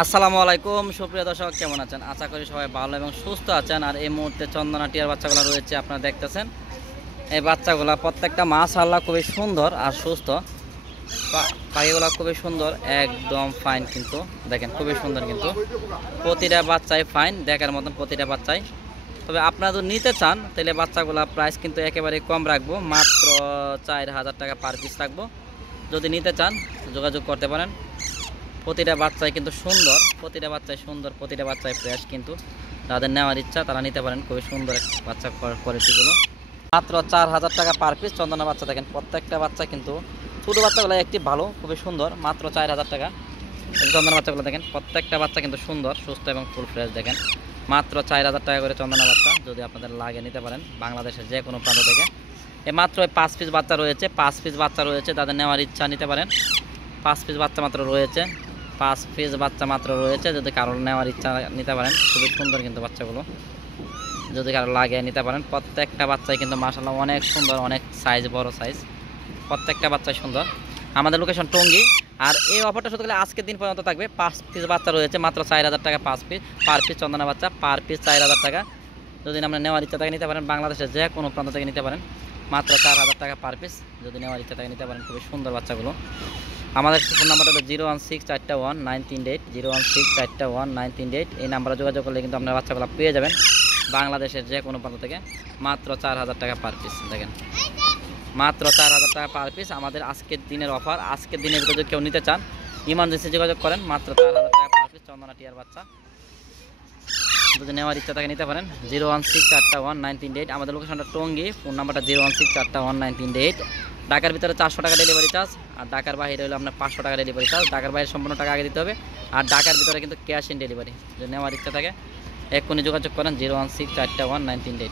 আসসালামু আলাইকুম সুপ্রিয় দর্শক, কেমন আছেন? আশা করি সবাই ভালো এবং সুস্থ আছেন। আর এই মুহূর্তে চন্দনা টিয়ার বাচ্চাগুলো রয়েছে, আপনারা দেখতেছেন। এই বাচ্চাগুলা প্রত্যেকটা মাশাআল্লাহ খুবই সুন্দর আর সুস্থ। পাখিগুলো খুবই সুন্দর, একদম ফাইন। কিন্তু দেখেন খুবই সুন্দর, কিন্তু প্রতিটা বাচ্চাই ফাইন, দেখার মতন প্রতিটা বাচ্চাই। তবে আপনারা যদি নিতে চান তাহলে বাচ্চাগুলা প্রাইস কিন্তু একেবারে কম রাখবো, মাত্র 4000 টাকা পার পিস রাখবো। যদি নিতে চান যোগাযোগ করতে পারেন। প্রতিটা বাচ্চাই কিন্তু সুন্দর, প্রতিটা বাচ্চাই সুন্দর, প্রতিটা বাচ্চাই ফ্রেশ। কিন্তু যাদের নেওয়ার ইচ্ছা তারা নিতে পারেন। খুবই সুন্দর বাচ্চা কোয়ালিটিগুলো, মাত্র 4000 টাকা পার পিস। চন্দনা বাচ্চা দেখেন প্রত্যেকটা বাচ্চা কিন্তু, ছোটো বাচ্চাগুলো একটি ভালো, খুবই সুন্দর, মাত্র 4000 টাকা। চন্দনা বাচ্চাগুলো দেখেন প্রত্যেকটা বাচ্চা কিন্তু সুন্দর, সুস্থ এবং ফুল ফ্রেশ। দেখেন মাত্র 4000 টাকা করে চন্দনা বাচ্চা। যদি আপনাদের লাগে নিতে পারেন বাংলাদেশের যে কোনো প্রান্ত থেকে। মাত্র 5 পিস বাচ্চা রয়েছে, 5 পিস বাচ্চা রয়েছে। তাদের নেওয়ার ইচ্ছা নিতে পারেন। 5 পিস বাচ্চা মাত্র রয়েছে, 5 পিস বাচ্চা মাত্র রয়েছে। যদি কারোর নেওয়ার ইচ্ছা নিতে পারেন। খুবই সুন্দর কিন্তু বাচ্চাগুলো, যদি কারো লাগে নিতে পারেন। প্রত্যেকটা বাচ্চাই কিন্তু মাশাআল্লাহ অনেক সুন্দর, অনেক সাইজ, বড় সাইজ। প্রত্যেকটা বাচ্চাই সুন্দর। আমাদের লোকেশন টঙ্গী। আর এই অফারটা শুধু আজকের দিন পর্যন্ত থাকবে। 5 পিস বাচ্চা রয়েছে, মাত্র 4000 টাকা 5 পিস পার পিস। চন্দনা বাচ্চা পার পিস 4000 টাকা। যদি আমরা নেওয়ার ইচ্ছা থাকে নিতে পারেন, বাংলাদেশের যে কোনো প্রান্ত থেকে নিতে পারেন। মাত্র 4000 টাকা পার পিস। যদি নেওয়ার ইচ্ছা থাকে নিতে পারেন। খুবই সুন্দর বাচ্চাগুলো। আমাদের ফোন নাম্বারটা হলো 016419338, 016419338। এই নাম্বারে যোগাযোগ করলে কিন্তু আপনার বাচ্চাগুলো পেয়ে যাবেন বাংলাদেশের যে কোনো প্রান্ত থেকে। মাত্র 4000 টাকা পার পিস। দেখেন মাত্র 4000 টাকা পার পিস আমাদের আজকের দিনের অফার। আজকের দিনের ভিতরে যদি কেউ নিতে চান ইমার্জেন্সি যোগাযোগ করেন। মাত্র 4000 টাকা পার পিস চন্দনা টিয়ার বাচ্চা। যদি নেওয়ার ইচ্ছা থাকে নিতে পারেন। 016419338। আমাদের লোকেশনটা টঙ্গী। ফোন নাম্বারটা 016419338। ঢাকার ভিতরে 400 টাকা ডেলিভারি চার্জ, আর ঢাকার বাইরে হলে আপনার 500 টাকা ডেলিভারি চার্জ। ঢাকার বাইরে সম্পূর্ণ টাকা আগে দিতে হবে, আর ঢাকার ভিতরে কিন্তু ক্যাশ ইন ডেলিভারি। যদি নেওয়ার ইচ্ছা থাকে এক্ষুনি যোগাযোগ করেন 016419338।